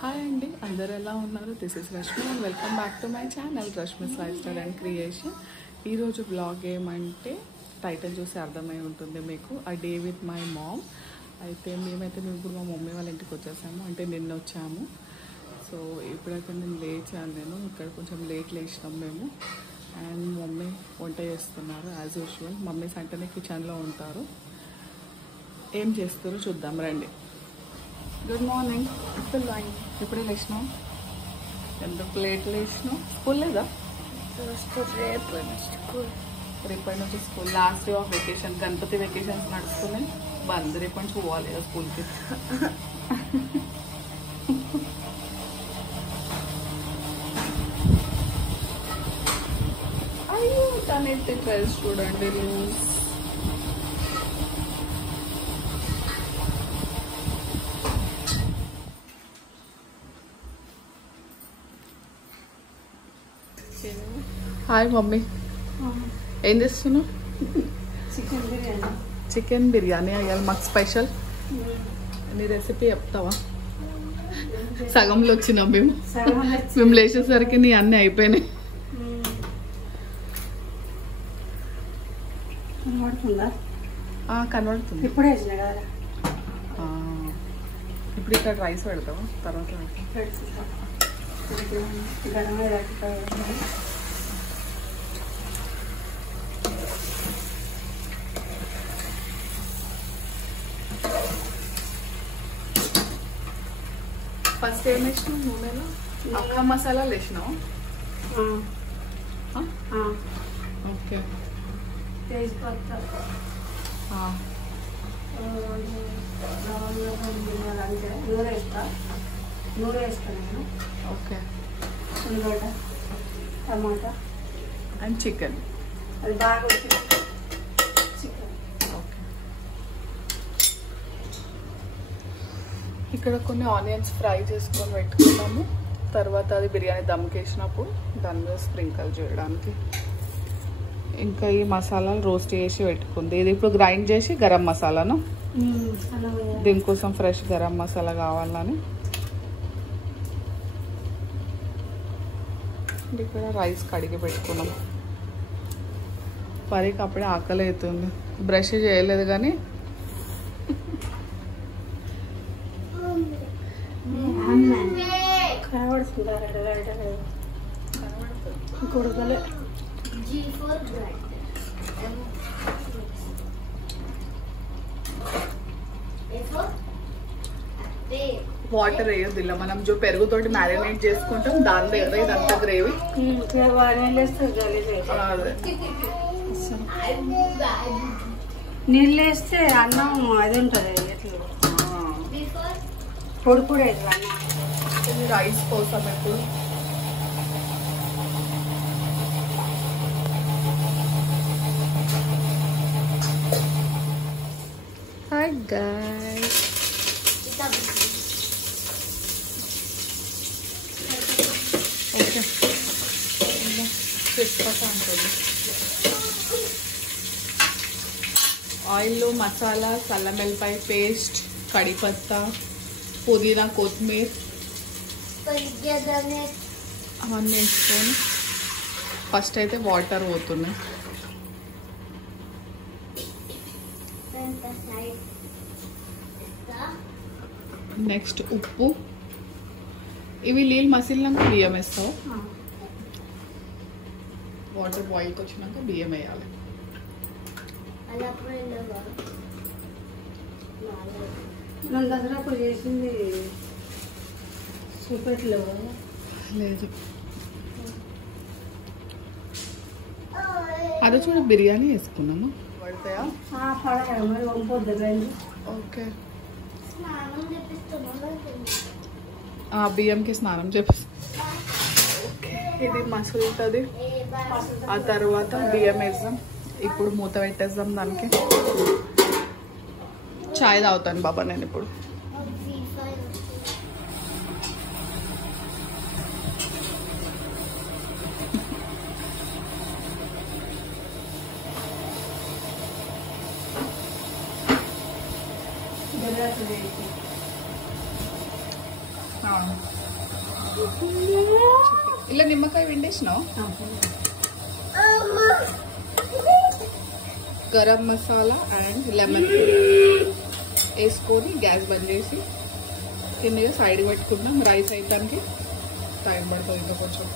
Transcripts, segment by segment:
Hi అండి, అందరు ఎలా ఉన్నారు? This is Rashmi and welcome back to my channel Rashmi's lifestyle and creation. ఈరోజు బ్లాగ్ ఏమంటే టైటిల్ చూసి అర్థమై ఉంటుంది మీకు, ఆ డే విత్ మై మామ్. అయితే మేమైతే మేము ఇప్పుడు మా మమ్మీ వాళ్ళ ఇంటికి వచ్చేసాము, అంటే నిన్న వచ్చాము. సో ఇప్పుడైతే నేను లేచాను, ఇక్కడ కొంచెం లేట్ లేచినాం మేము. అండ్ మమ్మీ వంట చేస్తున్నారు యాజ్ యూజువల్. మమ్మీస్ అంటేనే కిచెన్లో ఉంటారు. ఏం చేస్తారో చూద్దాం రండి. Good morning. ఇప్పుడే లేచినావు? ఎందుకు లేట్ లేచినావు? స్కూల్ లేదా? రేపటి నుంచి school. Last day of vacation, Ganapati vacations నడుస్తున్నాయి. బంద్. రేపటి నుంచి పోవాలి కదా స్కూల్కి. అయ్యో తనైతే డ్రెస్ చూడండి, లూజ్. హాయ్ మమ్మీ, ఏం చేస్తున్నావు? చికెన్ బిర్యానీ అయ్యాలి మాకు స్పెషల్. నీ రెసిపీ చెప్తావా? సగంలో వచ్చినాం మేము లేచేసరికి నీ అన్నీ అయిపోయినాయి. కనబడుతుంది. ఇప్పుడు ఇక్కడ రైస్ పెడతావా? తర్వాత ఫస్ట్ ఏం వేసినావు నూనెలో? అక్క మసాలాలు వేసినావు? ఓకే. నూనె వేస్తాను. ఓకే. ఉల్లిగడ్డ, టమాటా అండ్ చికెన్. అది బాగా చికెన్. ఓకే. ఇక్కడ కొన్ని ఆనియన్స్ ఫ్రై చేసుకొని పెట్టుకున్నాము. తర్వాత అది బిర్యానీ దమ్కేసినప్పుడు దాని మీద స్ప్రింకల్ చేయడానికి. ఇంకా ఈ మసాలాలు రోస్ట్ చేసి పెట్టుకుంది. ఇది ఇప్పుడు గ్రైండ్ చేసి గరం మసాలాను, దీనికోసం ఫ్రెష్ గరం మసాలా కావాలని. ఇక్కడ రైస్ కడిగి పెట్టుకున్నాం. పరికి అప్పుడే ఆకలి అవుతుంది. బ్రష్ చేయలేదు కానీ కొడుకలే. వాటర్ వేయద్దు, ఇలా మనం జో పెరుగుతోటి మ్యారినేట్ చేసుకుంటాం దాని దగ్గర ఇదంతా గ్రేవీ. నీళ్ళు వేస్తే అన్నం అది ఉంటుంది, పొడి పొడి అవుతుంది అన్నం. రైస్ కోసం ఇప్పుడు హాయ్ గైస్. ఓకే, ఉంటుంది. ఆయిల్లో మసాలా, అల్లం వెల్లిపాయ పేస్ట్, కడిపత్తా, పుదీనా, కొత్తిమీర అవన్నీ వేసుకొని ఫస్ట్ అయితే వాటర్ పోతున్నాయి. నెక్స్ట్ ఉప్పు. ఇవి నీళ్ళు మసిలినాక బియ్యం వేస్తావు. వాటర్ బాయిల్కి వచ్చినాక బియ్యం వేయాలి. దసరాప్పుడు చేసింది చూపెట్లో లేదు. అదే చూడ బిర్యానీ వేసుకున్నాము. పడతాయా? మరి వంపొద్దు. ఓకే. బియ్యంకి స్నానం చేపిస్తా. ఇది మసులుతుంది. ఆ తర్వాత బియ్యం వేద్దాం. ఇప్పుడు మూత పెట్టేద్దాం దానికి. చాయ్ తాగుతాను బాబా నేను ఇప్పుడు. ఇలా నిమ్మకాయ వెండేసినావు. గరం మసాలా అండ్ లెమన్ వేసుకొని గ్యాస్ బంద్ చేసి కింద సైడ్ పెట్టుకున్నాం. రైస్ అయితానికి టైం పడుతుంది ఇంకా కొంచెం.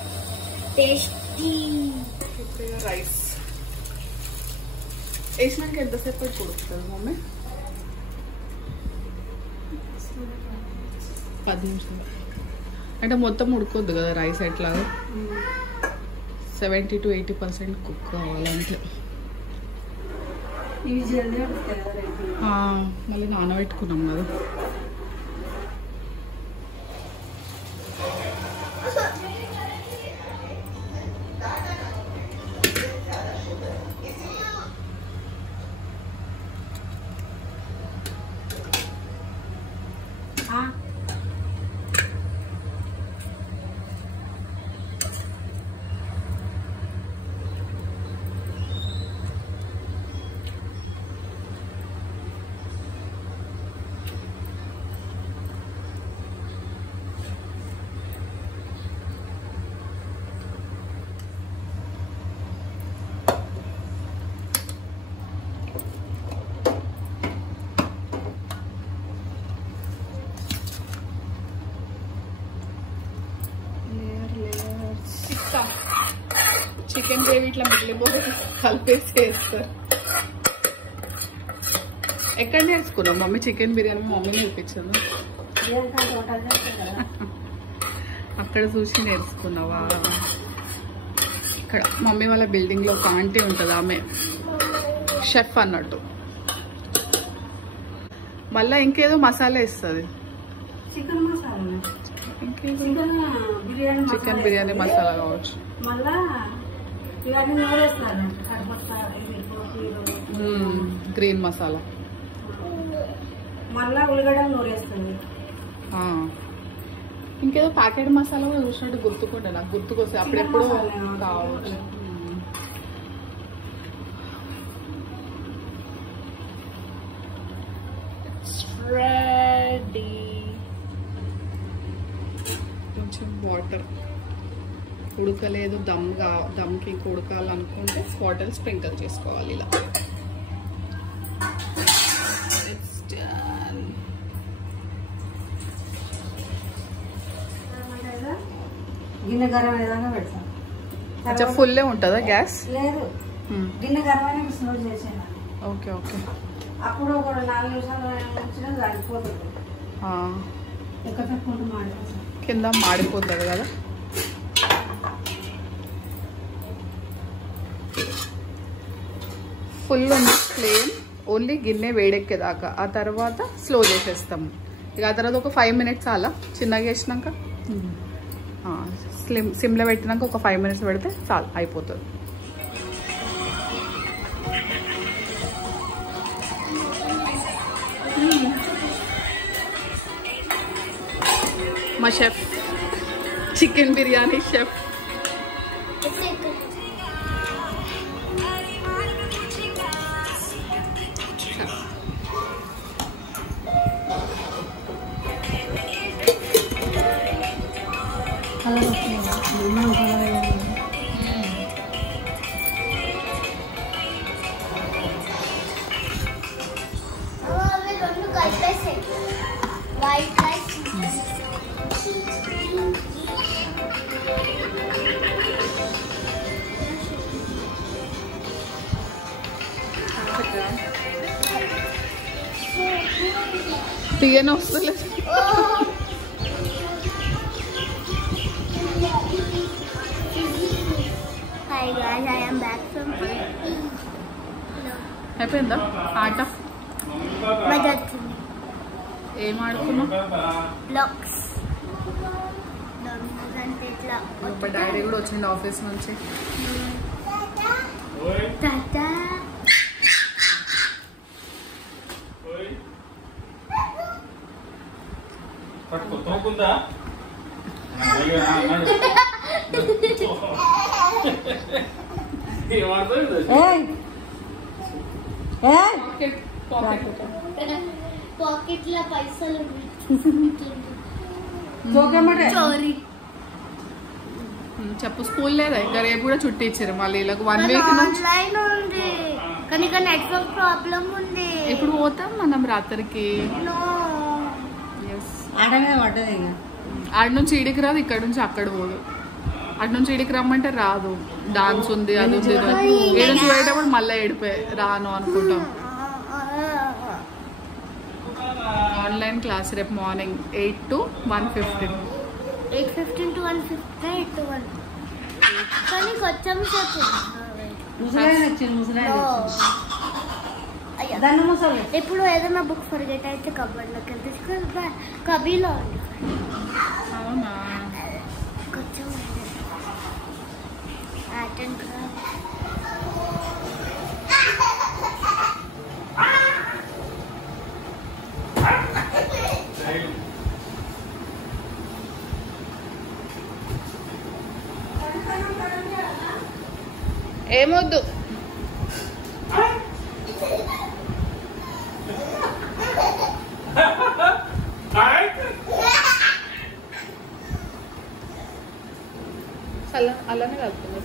రైస్ వేసినాక ఎంతసేపు పెట్టి ఉడుకుతుంది మమ్మీ? 10 నిమిషాలు. అంటే మొత్తం ఉడుకోద్దు కదా రైస్, ఎట్లా 70 to 80% కుక్ కావాలంటే. మళ్ళీ నానబెట్టుకున్నాం కదా. చికెన్ గ్రేవీ ఇట్లా మిగిలిపోతే కలిపేసి వేస్తారు. ఎక్కడ నేర్చుకున్నావు మమ్మీ చికెన్ బిర్యానీ? మమ్మీ నేర్పించాను. అక్కడ చూసి నేర్చుకున్నావా? ఇక్కడ మమ్మీ వాళ్ళ బిల్డింగ్ లో ఒక ఆంటీ ఉంటుంది, ఆమె షెఫ్ అన్నట్టు. మళ్ళా ఇంకేదో మసాలా వేస్తుంది. చికెన్ బిర్యానీ మసాలా కావచ్చు. గ్రీన్ మసాలా, మళ్ళా ఉల్లిగడ్డ నూరేస్తుంది. ఇంకేదో ప్యాకెట్ మసాలా కూడా చూసినట్టు గుర్తుకుంటే నాకు గుర్తుకొస్తాయి అప్పుడెప్పుడు కావచ్చు. కొంచెం వాటర్ ఉడకలేదు, దమ్కి ఉడకాలనుకుంటే వాటర్ స్ప్రింకిల్ చేసుకోవాలి. ఇలా గిన్నె గరం విధంగా పెడతాం. అచ్చా ఫుల్లే ఉంటుందా గ్యాస్? లేదు, గిన్నె గరమైన స్లో చేసాను. Okay okay. అప్పుడు ఒక 4 నిమిషాలు ఉంచినా సరిపోతుంది. ఎక్కకుండా మాడిపోతుంది, కింద మాడిపోతుంది కదా. ఫుల్ ఉంది ఫ్లేమ్, ఓన్లీ గిన్నె వేడెక్కేదాకా. ఆ తర్వాత స్లో చేసేస్తాము. ఇక ఆ తర్వాత ఒక 5 minutes అలా చిన్నగా వేసినాక సిమ్లో పెట్టినాక ఒక 5 minutes పెడితే చాలు, అయిపోతుంది. మా షెఫ్, చికెన్ బిర్యానీ షెఫ్. తీయనే వస్తలేదు. అయిపోయిందా ఆట? ఏం ఆడుకున్నావు? డాడీ కూడా వచ్చింది ఆఫీస్ నుంచి. పాకెట్ లో పైసలు చోరీ చెప్పు. స్కూల్ లేదా ఇంకా? రేపు కూడా చుట్టి ఇచ్చారు మళ్ళీ వీళ్ళకి 1 వీక్ నుంచి. ఆన్లైన్ ఉంది కానీ ఇక్కడ నెట్వర్క్ ప్రాబ్లం ఉంది. ఇప్పుడు పోతాం మనం రాత్రికి. నో ఆడ నుంచి ఈడికి రాదు, ఇక్కడ నుంచి అక్కడ పోదు. అటు నుంచి ఈడికి రమ్మంటే రాదు. డాన్స్ ఉంది, అది ఉంది. ఈ నుంచి పోయేటప్పుడు మళ్ళీ ఏడిపోయి రాను అనుకుంటాం. ఆన్లైన్ క్లాస్ రేపు మార్నింగ్ 8 to 1:15. 8:15 to 1:15 8 to 1 కానీ కొంచెం సేపు ఇప్పుడు ఏదైనా బుక్ ఫర్గెట్ అయితే కబర్లోకి తీసుకొని కబీలో అవునా? కొంచెం అటెండ్ ఏమొద్దు. అలానే కలుపుతుంది.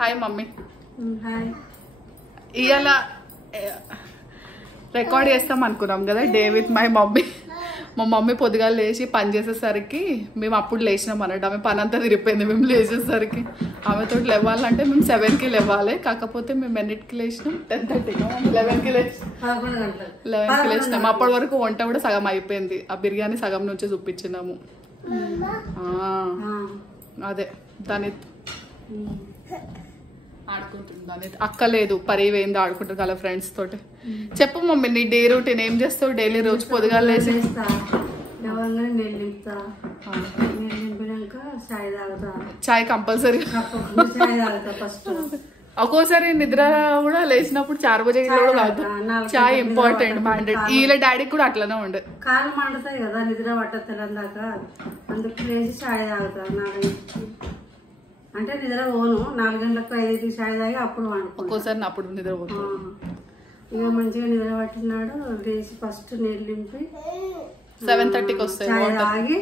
Hi mummy. ఇవాళ రికార్డ్ చేస్తాం అనుకున్నాం కదా డే విత్ మై మమ్మీ. మా మమ్మీ పొద్దుగాలు లేచి పని చేసేసరికి మేము అప్పుడు లేచినాం అన్నట్టు. ఆమె పని అంతా తిరిగిపోయింది మేము లేచేసరికి. ఆమెతో లేవాలంటే మేము 7కి లేవాలి. కాకపోతే మేము ఎన్నిటికి లేచినాం? 10:30. 11కి లేచినాం. 11కి లేచినాం. అప్పటి వరకు వంట కూడా సగం అయిపోయింది. ఆ బిర్యానీ సగం నుంచే చూపించినాము. అదే దాని ఆడుకుంటుంది. దాని అక్క లేదు, పరివేంది ఆడుకుంటుంది వాళ్ళ ఫ్రెండ్స్ తోటి. చెప్పు మమ్మీ నీ డే రొటీన్ ఏం చేస్తావు డైలీ? రోజు పొద్దుగా లేచి చాయ్ కంపల్సరీ. ఒక్కోసారి నిద్ర కూడా లేచినప్పుడు 4 బజే కూడా కాదు. చాయ్ ఇంపార్టెంట్ మ్యాండేట్. వీళ్ళ డాడీకి కూడా అట్లనే ఉండే. కాళ్ళు మండుతాయి కదా నిద్ర పట్టతలేదాక, అందుకు లేచి చాయ్ తాగుతా. అంటే నిద్ర పోను. 4 గంటలకు 5కి చాయ్ తాగి అప్పుడు వండుకో. ఒక్కోసారి అప్పుడు నిద్ర పోతాను. ఇక మంచిగా నిద్ర పట్టినాడు. లేచి ఫస్ట్ నీళ్ళు నింపి 7:30కి వస్తాయి. చాయ్ తాగి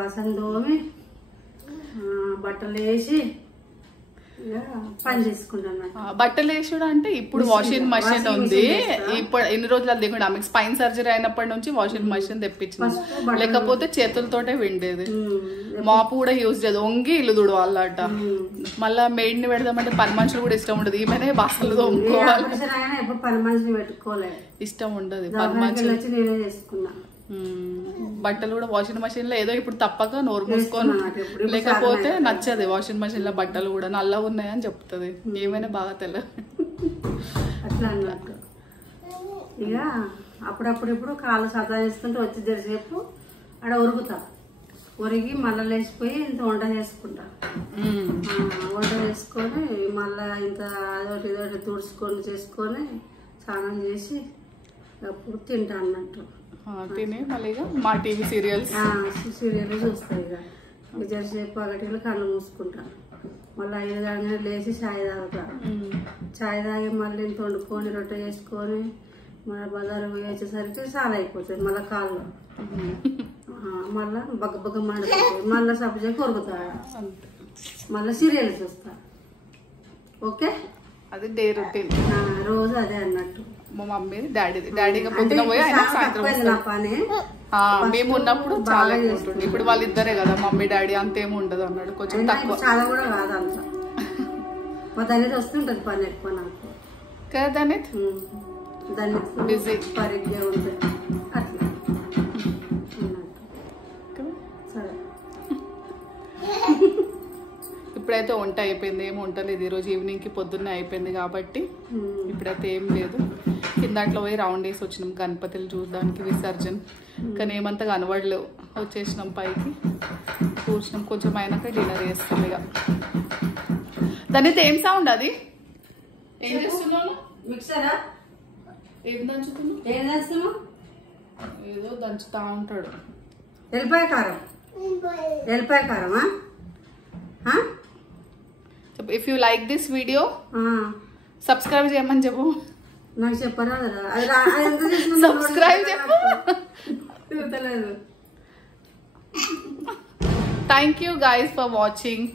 బసన్ దోమి బట్టలు వేసి పని చేసుకుంటాను. బట్టలు వేసుడు అంటే ఇప్పుడు వాషింగ్ మషిన్ ఉంది. ఇప్పుడు ఎన్ని రోజులు అది లేకుండా ఆమెకు స్పైన్ సర్జరీ అయినప్పటి నుంచి వాషింగ్ మషిన్ తెప్పించింది. లేకపోతే చేతులతోటే విండేది. మాపు కూడా యూజ్ చేయదు. వంగి ఇల్లు తుడవాలట. మళ్ళా మెయిడ్ ని పెడదామంటే పని మనుషులు కూడా ఇష్టం ఉండదు. ఈమెనే బస్సులు తోముకోవాలి. పని మనిషిని పెట్టుకోలేదు, ఇష్టం ఉండదు. పని మనుషులు నేనే చేసుకున్నా. బట్టలు కూడా వాషింగ్ మషిన్ లో ఏదో ఇప్పుడు తప్పక నోరు మూసుకొని, లేకపోతే నచ్చదు వాషింగ్ మషిన్ లో బట్టలు కూడా నల్లగా ఉన్నాయని చెప్తుంది. ఏమైనా బాగా తెల్ల అట్లా అన్నట్టు. ఇక అప్పుడప్పుడు ఇప్పుడు కాళ్ళు సదా చేసుకుంటూ వచ్చి జరిసేపు ఆడ ఉరుగుతా. ఉరిగి మళ్ళీ లేచిపోయి ఇంత వంట చేసుకుంటా. వంట చేసుకొని మళ్ళా ఇంత అదొకటి ఇదొకటి తుడుచుకొని చేసుకొని స్నానం చేసి అప్పుడు తింటా అన్నట్టు. తిని మళ్ళీ మా టీవీ సీరియల్స్ చూస్తాయి. ఇక జరిసేపు ఒకటిలో కళ్ళు మూసుకుంటా. మళ్ళీ 5 గంటల లేచి చాయ్ తాగుతా. చాయ్ తాగి మళ్ళీ ఇంత వండుకొని రొట్టె చేసుకొని మళ్ళీ బజారు పోయి వచ్చేసరికి చాలా అయిపోతుంది. మళ్ళీ కాళ్ళు మళ్ళీ బగ్గ బగ్గ మండుతుంది. మళ్ళీ సబ్జెక్ట్ కొరుకుతా. మళ్ళీ సీరియల్ చూస్తా. ఓకే, అది డే రొటీన్. రోజు అదే అన్నట్టు. మా మమ్మీ డాడీగా పొద్దున పోయి ఆయన సాయంత్రం. మేము ఉన్నప్పుడు చాలా ఎక్కువ ఉంటుంది. ఇప్పుడు వాళ్ళు ఇద్దరే కదా మమ్మీ డాడీ, అంతేమి ఉండదు అన్నాడు. కొంచెం తక్కువ. చాలా కూడా కాదు అంత. మా దాని వస్తుంటది పని ఎక్కువ నాకు కదా. దాన్ని బిజీ పరిగ్గా ఉంటుంది అట్లా. సరే, ఇప్పుడైతే వంట అయిపోయింది. ఏమి వంట లేదు ఈరోజు. ఈవినింగ్ కి పొద్దున్నే అయిపోయింది కాబట్టి ఇప్పుడైతే ఏం లేదు. కిందాట్లో పోయి రౌండ్ వేసి వచ్చినాం గణపతిని చూడడానికి విసర్జన్. కానీ ఏమంతా కనబడలేవు. వచ్చేసినాం పైకి కూర్చున్నాం. కొంచెం అయినాక డిన్నర్ చేస్తాం ఇక. దాని ఏం సౌండ్ అది? ఏం చేస్తున్నావు? మిక్సరా? ఏం దంచుతున్నావు? ఏం చేస్తున్నావు? ఏదో దంచుతా ఉంటాడు. ఎల్లిపాయ కారం. ఎల్లిపాయ కారమా? If you like this video subscribe చేయమని చెప్పు. నాకు చెప్పరా? సబ్స్క్రైబ్ చెప్పు. Thank you guys for watching.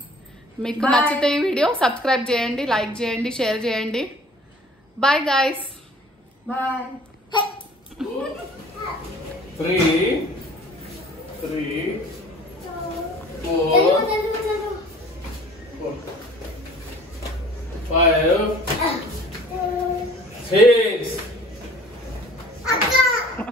మీకు నచ్చితే ఈ వీడియో సబ్స్క్రైబ్ చేయండి, లైక్ చేయండి, షేర్ చేయండి. Bye guys. బాయ్. 3